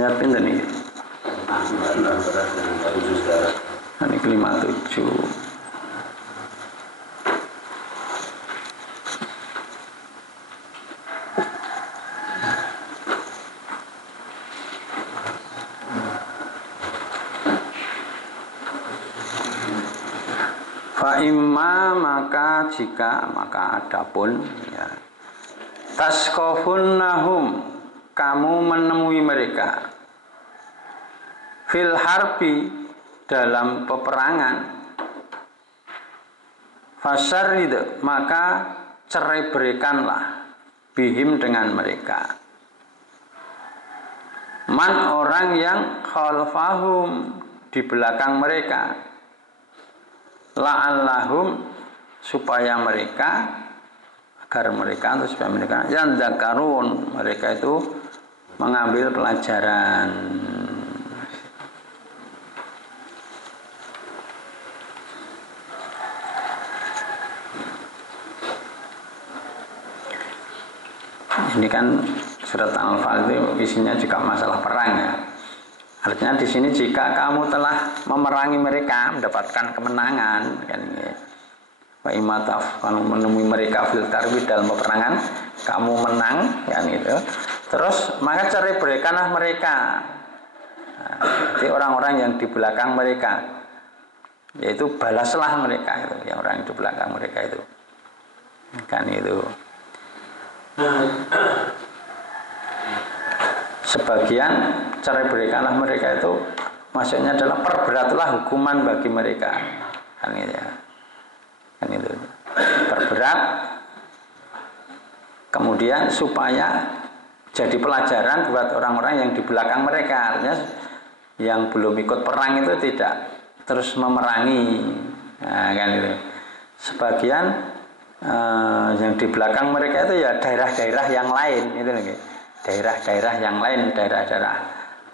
Ayat pinten iki? Ini 57. Fa'imma maka jika maka adapun ya, tasqafunnahum kamu menemui mereka fil harbi dalam peperangan fasyarid maka cerai berikanlah bihim dengan mereka man orang yang khalfahum di belakang mereka la'allahum supaya mereka agar mereka atau supaya mereka yang zakarun mereka itu mengambil pelajaran. Ini kan surat Al-Anfal itu isinya juga masalah perang ya. Artinya di sini jika kamu telah memerangi mereka, mendapatkan kemenangan, kan ya. Wa imataf kamu menemui mereka fil tarbi dalam peperangan, kamu menang, kan itu. Terus maka cerai berikanlah mereka. Nah, jadi orang-orang yang di belakang mereka, yaitu balaslah mereka itu, yang orang di belakang mereka itu, kan itu. Sebagian cerai berikanlah mereka itu maksudnya adalah perberatlah hukuman bagi mereka, kan itu ya, kan itu perberat kemudian supaya jadi pelajaran buat orang-orang yang di belakang mereka. Artinya yang belum ikut perang itu tidak terus memerangi, nah, kan itu. Sebagian yang di belakang mereka itu ya daerah-daerah yang lain itu nih. Daerah-daerah yang lain, daerah-daerah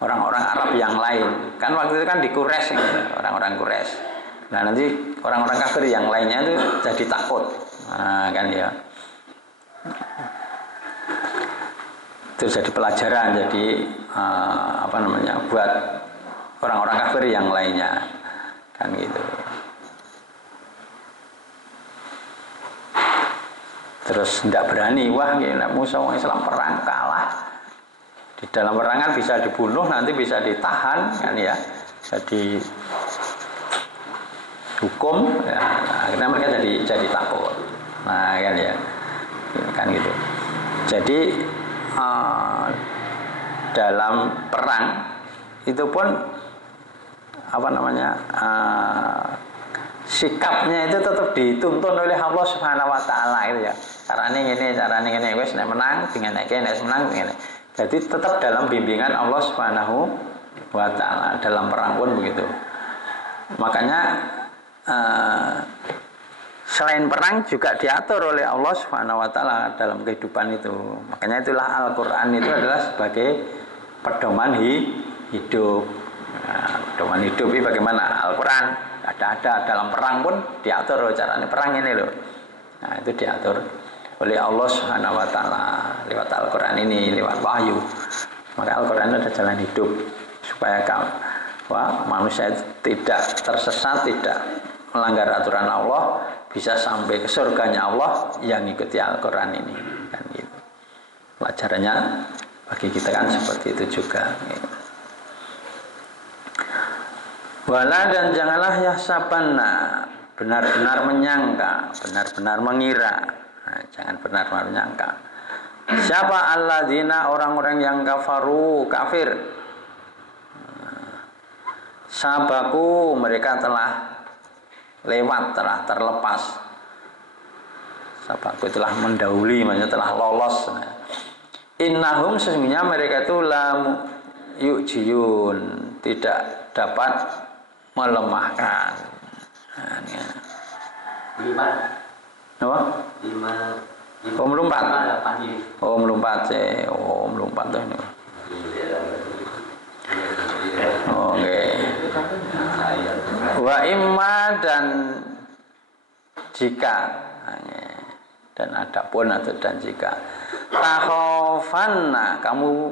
orang-orang Arab yang lain. Kan waktu itu kan di Quraisy, orang-orang Quraisy. Nah nanti orang-orang kafir yang lainnya itu jadi takut, nah, kan ya. Itu jadi pelajaran, jadi apa namanya buat orang-orang kafir yang lainnya, kan gitu. Terus tidak berani, wah gila, musuh Islam perang kalah. Di dalam perangan bisa dibunuh, nanti bisa ditahan, kan ya, jadi hukum. Ya, nah, akhirnya mereka jadi takut. Nah, kan ya, kan gitu. Jadi dalam perang itu pun apa namanya sikapnya itu tetap dituntun oleh Allah Subhanahu Wa Taala itu ya. Caranya ini, wes nek menang, dengan nek menang, dengan. Jadi tetap dalam bimbingan Allah Subhanahu Wa Taala dalam perang pun begitu. Makanya selain perang juga diatur oleh Allah Subhanahu Wa Taala dalam kehidupan itu. Makanya itulah Al-Quran itu adalah sebagai pedoman hidup. Nah, pedoman hidup ini bagaimana? Al-Quran ada dalam perang pun diatur caranya perang ini loh. Nah itu diatur oleh Allah Subhanahu Wa Taala lewat Al-Quran ini, lewat wahyu. Maka Al-Quran ada jalan hidup supaya manusia tidak tersesat, tidak melanggar aturan Allah, bisa sampai ke surganya Allah yang ikuti Al-Quran ini, kan gitu. Pelajarannya bagi kita kan seperti itu juga. Gitu. Wala dan janganlah yahsabanna benar-benar menyangka, benar-benar mengira. Nah, jangan benar-benar menyangka. Siapa alladzina orang-orang yang kafaru kafir. Sabaku mereka telah lewat, telah terlepas. Sabaku telah mendahului, maksudnya telah lolos. Innahum sesungguhnya mereka itu lam yu'jiyun, tidak dapat melemahkan. Nah, ini. 5. Apa? 5. Melompat. Melompat sih. Melompat tuh ini. Oke. Wa imma dan jika dan adapun atau dan jika takhafanna kamu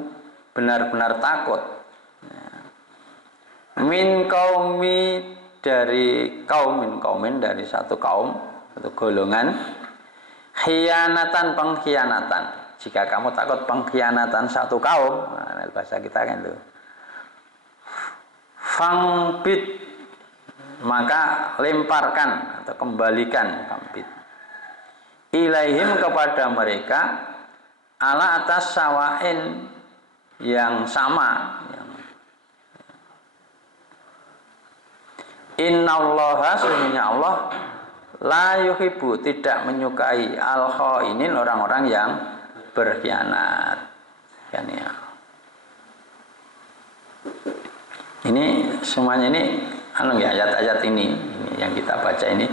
benar-benar takut min qaumi dari kaum, min qaumin dari satu kaum, satu golongan, khianatan pengkhianatan. Jika kamu takut pengkhianatan satu kaum, nah, bahasa kita kan itu, fangbit, maka lemparkan atau kembalikan, fangbit, ilaihim kepada mereka, ala atas sawain yang sama, innallaha, sesungguhnya Allah, la yuhibbu, tidak menyukai al-khainin, orang-orang yang berkhianat. Kan ya. Ini semuanya ini ayat-ayat ini yang kita baca ini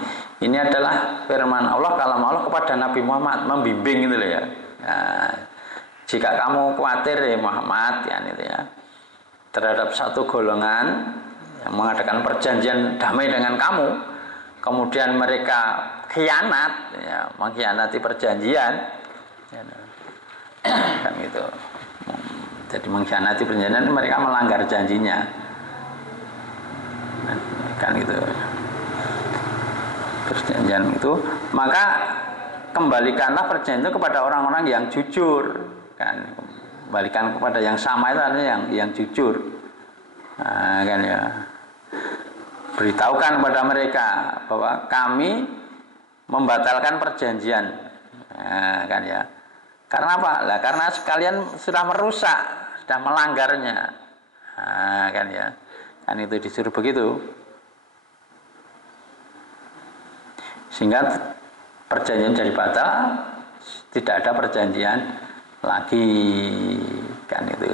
adalah firman Allah, kalam Allah kepada Nabi Muhammad, membimbing gitu loh ya. Nah, jika kamu khawatir ya Muhammad ya, itu ya, terhadap satu golongan yang mengadakan perjanjian damai dengan kamu, kemudian mereka khianat, ya, mengkhianati perjanjian, ya, kan gitu. Jadi mengkhianati perjanjian, mereka melanggar janjinya, kan gitu. Perjanjian itu, maka kembalikanlah perjanjian itu kepada orang-orang yang jujur, kan. Kembalikan kepada yang sama, itu artinya yang jujur. Nah, kan ya. Beritahukan kepada mereka bahwa kami membatalkan perjanjian. Nah, kan ya. Karena apa? Lah karena sekalian sudah merusak, sudah melanggarnya. Nah, kan ya. Kan itu disuruh begitu. Sehingga perjanjian jadi batal, tidak ada perjanjian lagi, kan itu.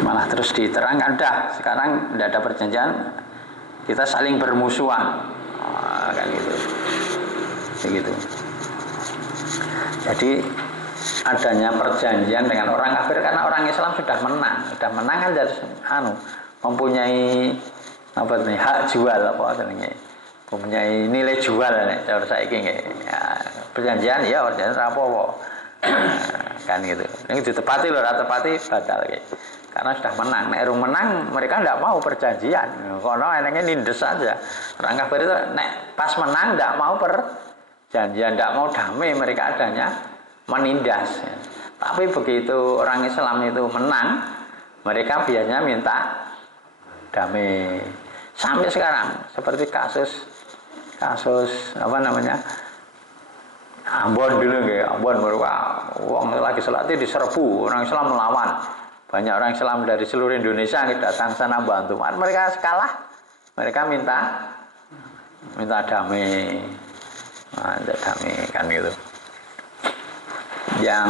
Malah terus diterangkan, dah sekarang tidak ada perjanjian, kita saling bermusuhan, kan gitu. Begitu. Jadi adanya perjanjian dengan orang kafir karena orang Islam sudah menang kan, jadi mempunyai apa nih, hak jual, apa namanya, mempunyai nilai jual nih, cara saya ini ya, perjanjian ya perjanjian apa kan gitu. Ini ditepati loh, tepati batal gitu. Karena sudah menang. Nek menang mereka tidak mau perjanjian. Karena enaknya nindes saja. Orang kafir itu nek pas menang tidak mau perjanjian, tidak mau damai, mereka adanya menindas. Tapi begitu orang Islam itu menang, mereka biasanya minta damai. Sampai sekarang seperti kasus apa namanya, Ambon dulu nggih, Ambon mereka wong lagi sholat diserbu, orang Islam melawan. Banyak orang Islam dari seluruh Indonesia yang datang sana bantu. Mereka kalah, mereka minta damai. Damai kan gitu. Yang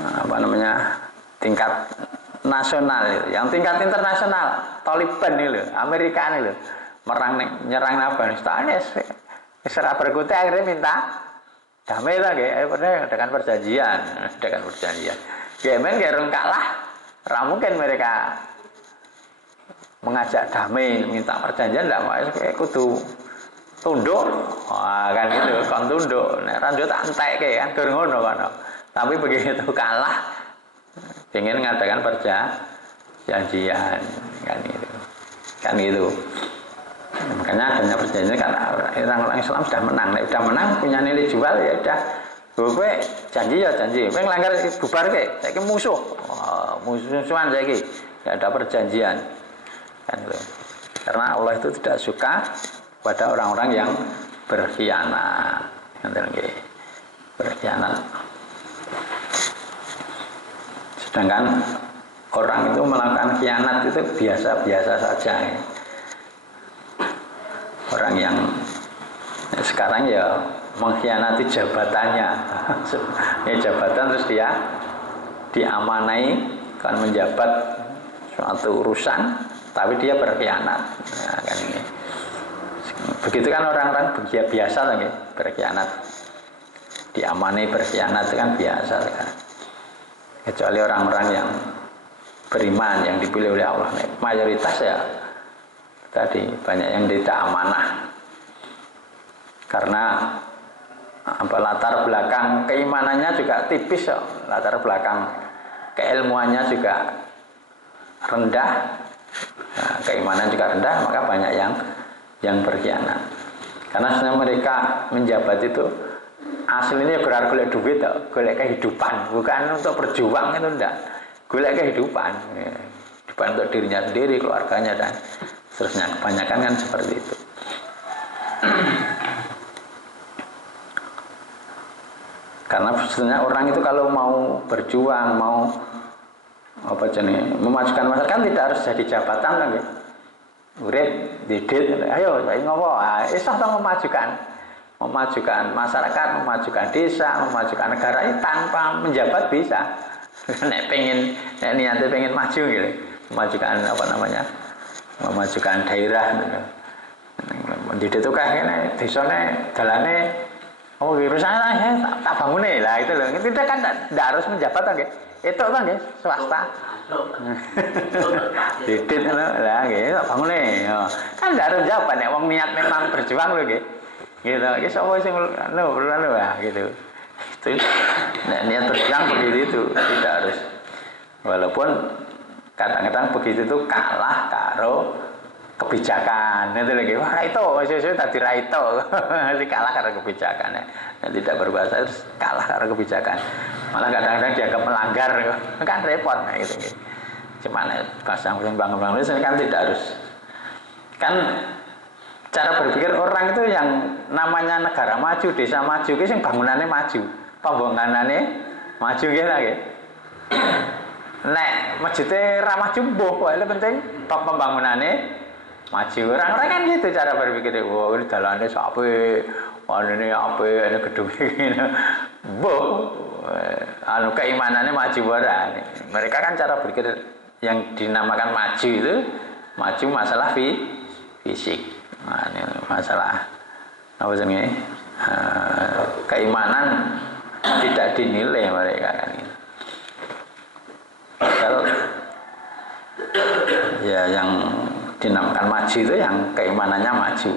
apa namanya, tingkat nasional itu, yang tingkat internasional, Taliban ini loh, Amerika ini loh, nyerang Afghanistan, secara berikutnya akhirnya minta damai lagi, dengan perjanjian. Yemen kayak kalah, mungkin mereka mengajak damai, minta perjanjian, tidak mau, kudu tunduk, kan gitu, kan tunduk, ranjut antek kayak kan, ngono kan. Tapi begitu kalah, ingin mengadakan perjanjian, kan gitu. Makanya adanya perjanjian karena orang-orang Islam sudah menang, punya nilai jual, ya udah. Gue janji, gue ngelanggar bubar ke, saya musuhan saya ki, tidak ada perjanjian, kan gitu. Karena Allah itu tidak suka pada orang-orang yang berkhianat, berkhianat. Sedangkan orang itu melakukan khianat itu biasa-biasa saja. Orang yang sekarang ya mengkhianati jabatannya, ya jabatan, terus dia diamanai kan menjabat suatu urusan, tapi dia berkhianat, nah, kan ini. Begitu kan orang-orang biasa lagi berkhianat, diamanai berkhianat itu kan biasa kan. Kecuali orang-orang yang beriman, yang dipilih oleh Allah, mayoritas ya tadi banyak yang tidak amanah. Karena apa, latar belakang keimanannya juga tipis ya. Latar belakang keilmuannya juga rendah, nah, keimanan juga rendah, maka banyak yang berkhianat. Karena sebenarnya mereka menjabat itu aslinya gerak golek duit, golek kehidupan, bukan untuk berjuang, itu enggak. Golek kehidupan, kehidupan untuk dirinya sendiri, keluarganya dan seterusnya. Kebanyakan kan seperti itu. Karena sebenarnya orang itu kalau mau berjuang, mau memajukan masyarakat tidak harus jadi jabatan kan ya. Urip didit, ayo ngopo, iso memajukan masyarakat, memajukan desa, memajukan negara ini tanpa menjabat bisa. Nek niatnya pengen maju gitu, memajukan memajukan daerah gitu. Didit itu kayak desane dalane rusaknya tak bangun lah itu loh. Itu kan tidak harus menjabat kan ya. Itu kan ya swasta. Didit lah gitu bangun kan tidak harus jawaban ya. Wong niat memang berjuang loh gitu. Gitu. Ki sapa sing lalu gitu. Itu niat berjuang begitu itu tidak harus. Walaupun kadang-kadang begitu itu kalah karo kebijakan itu lagi wah itu tadi raito kalah karena kebijakan ya. Tidak berbahasa terus kalah karena kebijakan, malah kadang-kadang dianggap melanggar kan repot nah, gitu. Cuman bahasa bangun ini kan tidak harus kan cara berpikir orang itu yang namanya negara maju, desa maju itu yang bangunannya maju, pembangunannya maju gitu lagi. Nek masjidnya ramah jumbo, itu penting pembangunannya maju. Orang-orang kan gitu cara berpikir. Wah, ini jalannya sampai, ini apa, ini gedung ini. Keimanannya maju barang. Mereka kan cara berpikir yang dinamakan maju itu maju masalah fisik. Nah, ini masalah apa sih? Keimanan tidak dinilai mereka kan. Padahal ya yang dinamakan maju itu yang keimanannya maju,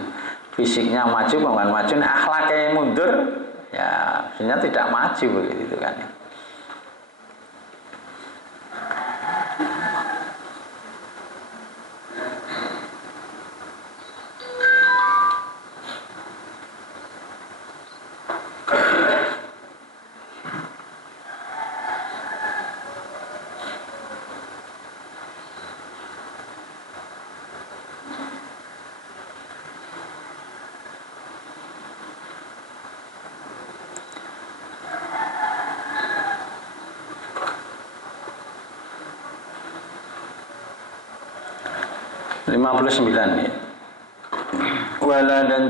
fisiknya maju, pembangunan maju, nah akhlaknya mundur, ya sebenarnya tidak maju begitu kan. 59 ya. Wala dan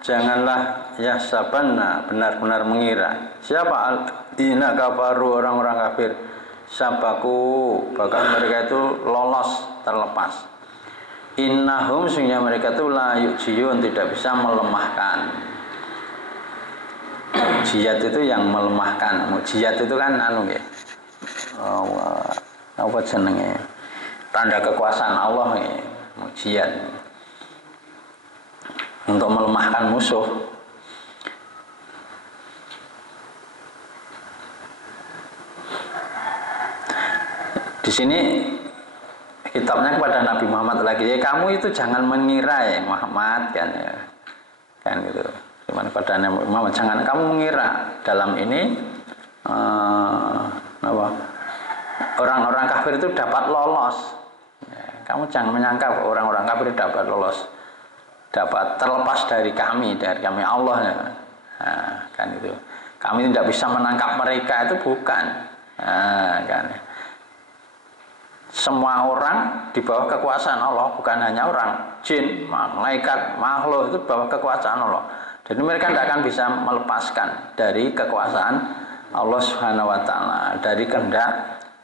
janganlah yahsabanna benar-benar mengira siapa al-dina kafaru orang-orang kafir sabaku bahkan mereka itu lolos terlepas. Innahum sungguhnya mereka itu la yujiyun tidak bisa melemahkan. Mujizat itu yang melemahkan. Mujizat itu kan anu nggih. Apa jenenge? Tanda kekuasaan Allah nggih. Mujizat. Untuk melemahkan musuh. Di sini kitabnya kepada Nabi Muhammad lagi, ya kamu itu jangan mengira ya Muhammad kan ya. Kan gitu. Cuman kepada Nabi Muhammad jangan kamu mengira dalam ini orang-orang kafir itu dapat lolos. Ya, kamu jangan menyangka orang-orang kafir dapat lolos. Dapat terlepas dari kami Allah ya. Nah, kan itu. Kami tidak bisa menangkap mereka itu bukan. Nah, kan. Semua orang di bawah kekuasaan Allah, bukan hanya orang, jin, malaikat, makhluk itu bawah kekuasaan Allah. Jadi mereka tidak akan bisa melepaskan dari kekuasaan Allah Subhanahu wa taala, dari kehendak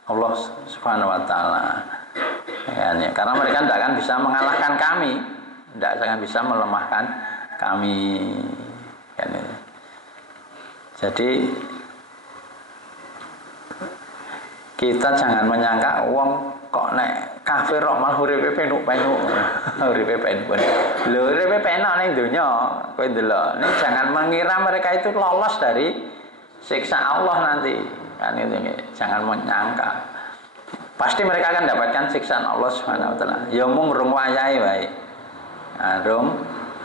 Allah Subhanahu wa taala. Ya, karena mereka tidak akan bisa mengalahkan kami, tidak akan bisa melemahkan kami. Ya, jadi kita jangan menyangka uang kok nek kafir kok malah uripe penuk-penuk. Uripe penuk. Lho uripe penak ning donya, kowe ndelok. Nek jangan mengira mereka itu lolos dari siksa Allah nanti. Kan itu jangan menyangka. pasti mereka akan dapatkan siksaan Allah Subhanahu wa taala. Ya mung rung wayahe wae. Nah,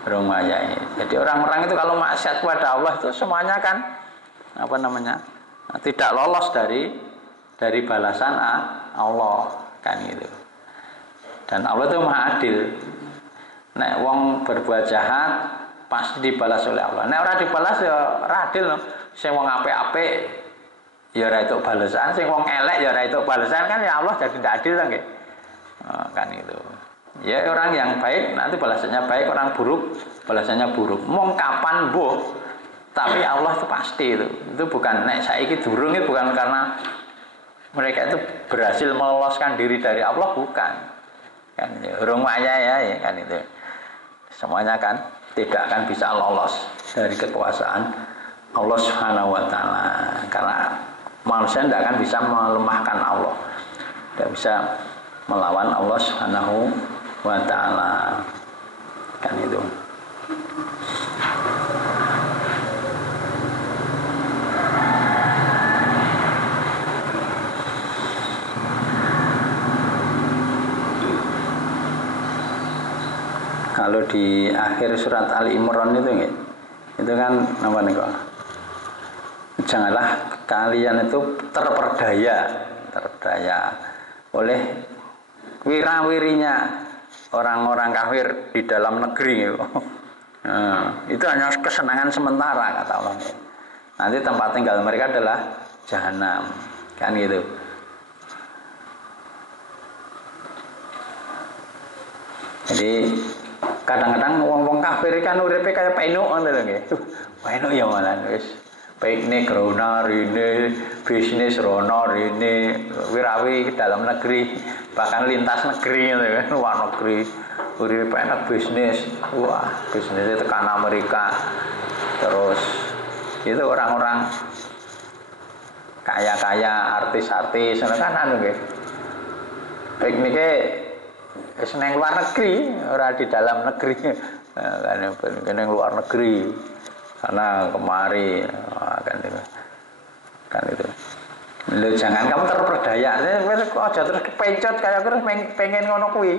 rung wayahe. Jadi orang-orang itu kalau maksiat kepada Allah itu semuanya kan apa namanya? Tidak lolos dari balasan Allah kan gitu. Dan Allah itu Maha Adil. Nek wong berbuat jahat pasti dibalas oleh Allah. Nek ora dibalas ya ora adil no. Sing wong apik-apik ya ora itu balasan, sing wong elek ya ora itu balasan, kan ya Allah jadi tidak adil kan nggih. Kan itu. Ya orang yang baik nanti balasannya baik, orang buruk balasannya buruk. Mong kapan mbuh, tapi Allah itu pasti itu. Itu bukan nek saiki durung, itu bukan karena mereka itu berhasil meloloskan diri dari Allah, bukan. Kan urung waya ya kan itu. Semuanya kan tidak akan bisa lolos dari kekuasaan Allah Subhanahu wa taala, karena manusia tidak akan bisa melemahkan Allah, tidak bisa melawan Allah Subhanahu wa taala kan itu. Kalau di akhir surat Ali Imran itu kan apa nih kok? Janganlah kalian itu terperdaya oleh wira-wirinya orang-orang kafir di dalam negeri gitu. Itu hanya kesenangan sementara kata Allah. Nanti tempat tinggal mereka adalah jahanam kan gitu. Jadi kadang-kadang wong-wong kafir kan uripe kaya penuk ngono lho nggih. Penuk ya malah wis piknik rono rene, bisnis rono rene, wirawi dalam negeri, bahkan lintas negeri gitu kan, luar negeri. Uripe enak bisnis. Wah, bisnisnya tekan Amerika. Terus itu orang-orang kaya-kaya, artis-artis ngono kan anu nggih. Pikniknya seneng luar negeri, ora di dalam negeri. Kan luar negeri. Sana kemari kan itu. Lho jangan kamu terperdaya. Aja terus kepencot kayak terus pengen ngono kuwi.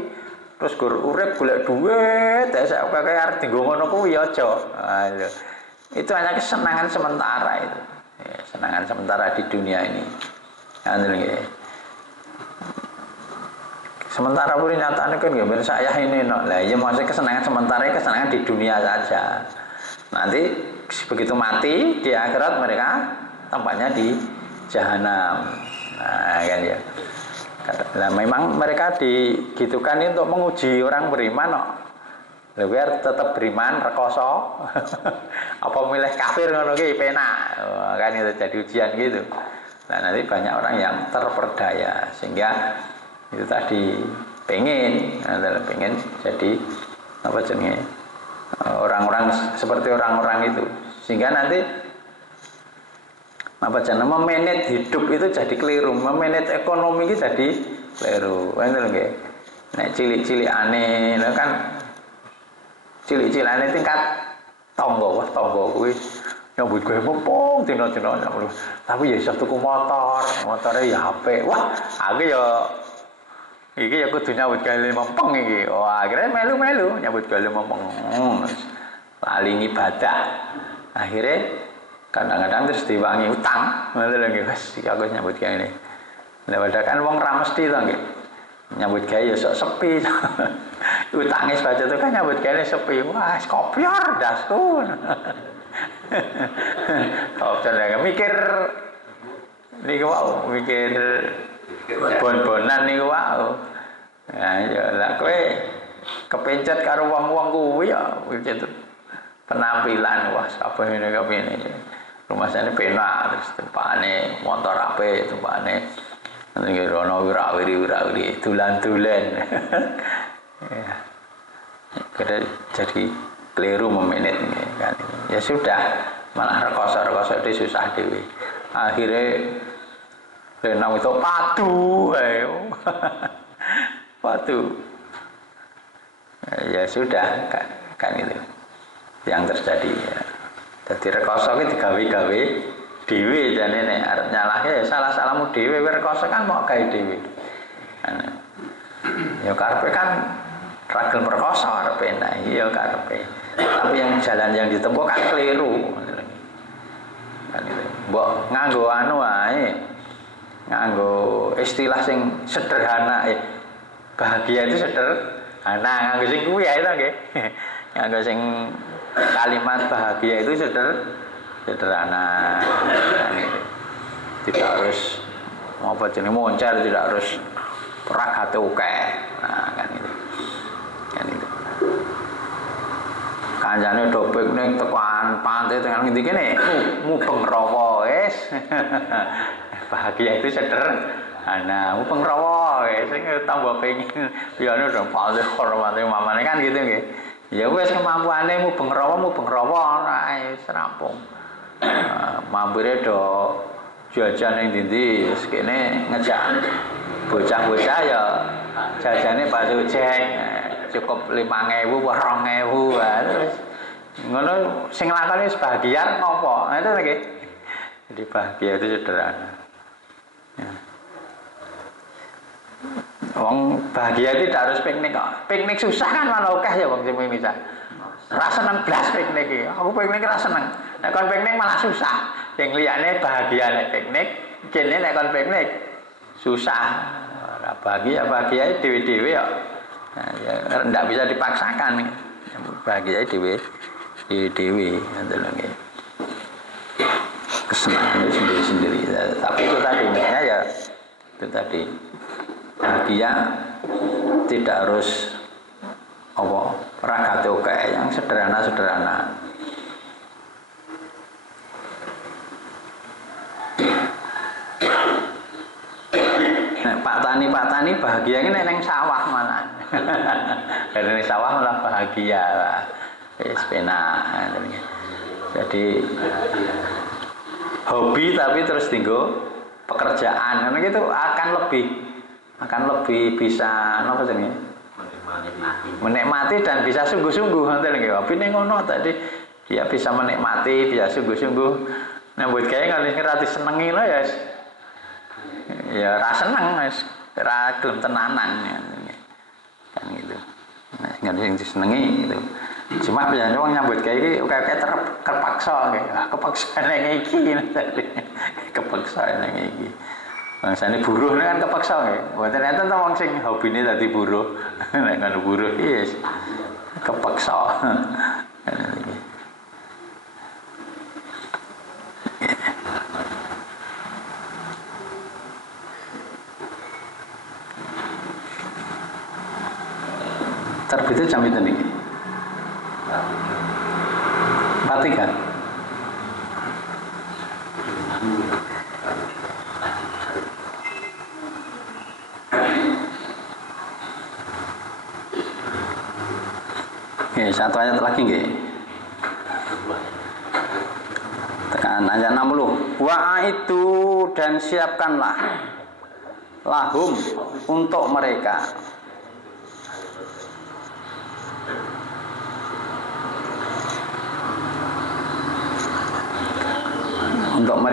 Terus gur urip golek duit, sak kaya arep dienggo ngono kuwi aja. Lho. Itu hanya kesenangan sementara itu. Ya, kesenangan sementara di dunia ini. Sementara pun nyatane kan nggih saya ini no. Lah ya maksudnya kesenangan sementara, kesenangan di dunia saja. Nanti begitu mati di akhirat mereka tempatnya di jahanam. Nah, kan ya. Nah, memang mereka digitukan untuk menguji orang beriman no. Biar tetap beriman rekoso. Apa milih kafir ngono ki penak. Kan itu jadi ujian gitu. Nah, nanti banyak orang yang terperdaya sehingga itu tadi pengen jadi apa jenenge orang-orang seperti orang-orang itu, sehingga nanti apa jenenge memanage hidup itu jadi keliru, memanage ekonomi itu jadi keliru. Ngono nggih. Nek cilik-cilikane kan cilik-cilikane tingkat tangga kuwi nyambut gawe mumpung dina-dina tapi ya iso tuku motore ya HP. Wah, aku ya iki ya kudu nyambut gawe mempeng iki. Wah, akhirnya melu-melu nyambut gawe mempeng. Paling ibadah. Akhirnya kadang-kadang terus diwangi utang. Ngono lho nggih, wis iki aku nyambut gawe ini. Lah padahal kan wong ra mesti to nggih. Nyambut gawe ya sok sepi. Utange saja itu kan nyambut gawe sepi. Wah, kopior dasku. Kok jenenge mikir niku wae mikir bon-bonan niku wae. Nah, ya lah kowe kepencet karo wong-wong kuwi ya penampilan wah apa ngene kene. Rumah sana penak terus tempane motor apik tempane ngene rono wira-wiri dulan-dulan. Ya. Jadi keliru memanage kan. Ya sudah, malah rekoso-rekoso itu susah dewi. Akhirnya renang itu padu, padu. Ya sudah, kan itu yang terjadi. Ya. Jadi rekoso itu digawe-gawe dewi dan ini arep nyalahke ya salah-salahmu dewi, rekoso kan mau gawe dewi. Ya karepe kan ragil perkosa karepe nah iya karepe. Tapi yang jalan yang ditempuh kan keliru. Kan itu. Mbok nganggo anu wae. Nganggo istilah sing sederhana bahagia itu sederhana nganggo sing kuwi ae to nggih. Nganggo sing kalimat bahagia itu sederhana. Kan itu. Tidak harus apa jenenge moncer, tidak harus ragate akeh. Nah, kan itu. Kan itu. Kancane dobek ning tekan pantai tengah ngendi kene mubeng rawa wis. Bahagia itu sederhana, mubeng rawa wis sing tambah pengin biyane do pantai hormate mamane kan gitu nggih. Ya wis kemampuane mubeng rawa ae wis rampung. Mampire do jajan ning ndi wis kene ngejak bocah-bocah ya jajane bakso jeng. Cukup 5.000 apa 2.000 wis ngono sing lakone wis bahagia ngopo itu nggih. Jadi bahagia itu sederhana ya. Wong bahagia itu tidak harus piknik kok. Piknik susah kan malah akeh ya wong sing bisa. Ra seneng blas piknik iki. Aku piknik ra seneng. Nek kon piknik malah susah. Sing liyane bahagia nek piknik, kene nek kon piknik susah. Ora bahagia dhewe-dhewe kok. Nah, ya tidak bisa dipaksakan nih. Bahagia dewe ngoten nggih. Kesenangan itu sendiri-sendiri. Tapi itu tadi ya itu tadi bahagia tidak harus apa ragate oke yang sederhana-sederhana. Pak Tani bahagia ini neng sawah mana? Dari sawah malah bahagia, wis penak. Jadi hobi tapi terus tinggal pekerjaan, karena gitu akan lebih bisa apa sih? Menikmati dan bisa sungguh-sungguh nanti lagi. Hobi nih ngono tadi dia bisa menikmati, bisa sungguh-sungguh. Nah buat kayaknya kalau ngerti senengi lah ya. Ya rasa seneng wis ra gelem tenanan kan gitu. Nah sing sing disenengi gitu. Cuma biasanya wong nyambut kayak iki kayak terpaksa kayak kepaksa nang iki kepaksa nang iki. Bangsane buruh kan kepaksa nggih. Mboten enten to wong sing hobine dadi buruh. Nek kan buruh iki kepaksa. Terbitnya jam itu nih 4.3 Oke, satu ayat lagi nggih. Tekan ayat 60. Wa itu dan siapkanlah lahum untuk mereka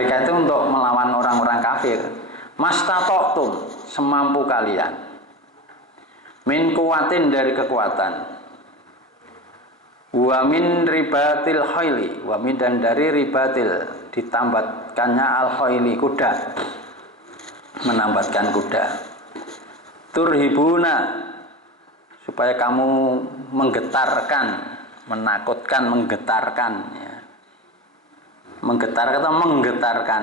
itu untuk melawan orang-orang kafir. Mastatoktum semampu kalian. Min kuwatin dari kekuatan. Wa min ribatil khaili, wa min dan dari ribatil ditambatkannya al khaili kuda. Menambatkan kuda. Turhibuna supaya kamu menggetarkan, menakutkan, menggetarkan ya. Menggetarkan atau menggetarkan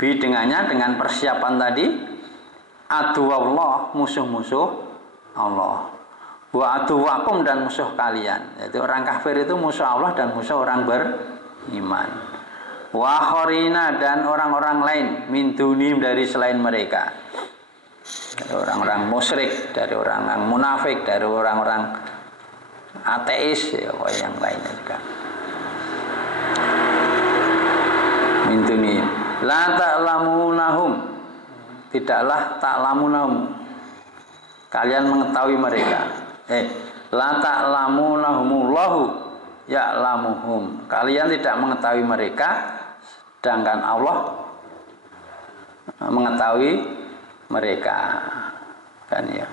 bi dengannya dengan persiapan tadi aduwallah musuh-musuh Allah wa aduwakum dan musuh kalian, yaitu orang kafir itu musuh Allah dan musuh orang beriman, wa khorina dan orang-orang lain min dunim dari selain mereka, dari orang-orang musyrik, dari orang-orang munafik, dari orang-orang ateis ya, yang lainnya juga. Mintuni la ta'lamunahum tidaklah ta'lamunahum kalian mengetahui mereka la ta'lamunahumullahu ya'lamuhum kalian tidak mengetahui mereka sedangkan Allah mengetahui mereka. kan ya.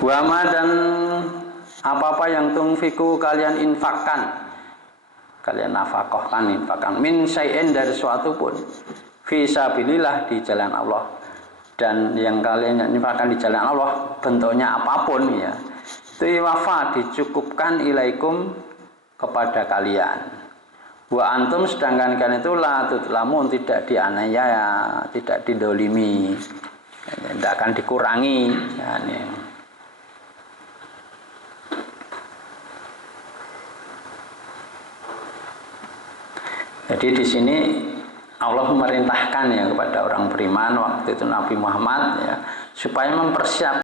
Wama dan apa-apa yang tungfiku kalian infakkan, kalian nafkahkan, infakkan min syai'in dari suatu pun fisabilillah di jalan Allah, dan yang kalian infakkan di jalan Allah bentuknya apapun ya, itu wafa dicukupkan ilaikum kepada kalian. Wa antum sedangkan kalian itu la tutlamun tidak dianiaya, tidak didolimi, tidak akan dikurangi ya, Jadi di sini Allah memerintahkan ya kepada orang beriman waktu itu Nabi Muhammad ya supaya mempersiapkan